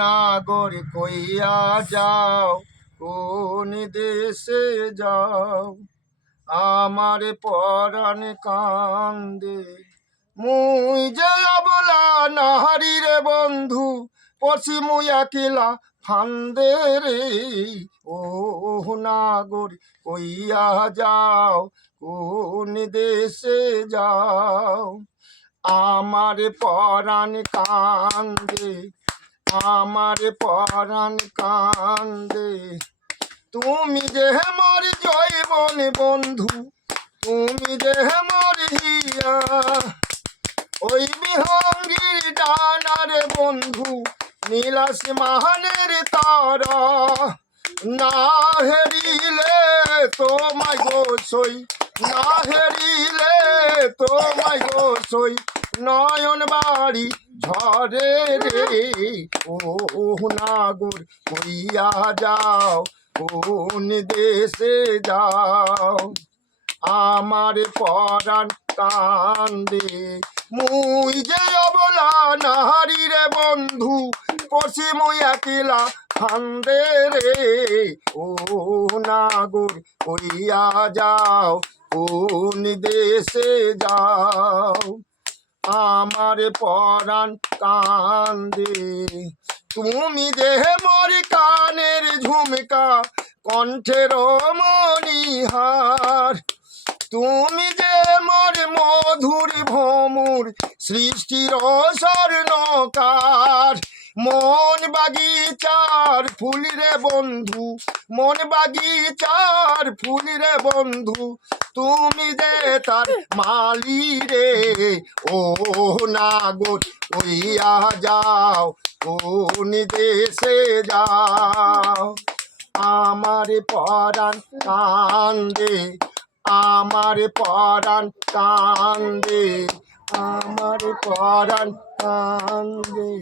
নাগর কইয়া যাও, কোন দেশে যাও। আমার পরাণ কান্দে, মুই যে অবলা নাহারি রে বন্ধু, পছি মুই একলা ফান্দে রে। ও নাগর কইয়া যাও, কোন দেশে যাও। আমার পরাণ কান্দে, আমার পরাণ কান্দে, তুমি যে মোর জৈবন বন্ধু, তুমি যে মোর হিয়া। ওই বিহঙ্গীর ডানার বন্ধু, নীলাস মাহানের তারা। না হেরিলে তোমায় গোসই, না হেরিলে তোমায় গোসই, নয়ন বাড়ি ঝরে রে। ও নাগর কইয়া যাও, কোন দেশে যাও। আমার পরাণ কান্দে, মুই যে অবলা নাহারি রে বন্ধু, পছি মুই একলা ফান্দে রে। ও নাগর কইয়া যাও, কোন দেশে যাও। আমার পরাণ কান্দে, তুমি যে মোর কানের ঝুমকা, কণ্ঠের মণিহার। তুমি যে মোর মধুর ভ্রমর, সৃষ্টির স্বর্ণকার। মন বাগিচার ফুল রে বন্ধু, মন বাগিচার ফুল রে বন্ধু, তুমি যে তার মালি রে। ও নাগর কইয়া যাও, কোন দেশে যাও। আমার পরাণ কান্দে, আমার পরাণ কান্দে, আমার পরাণ কান্দে।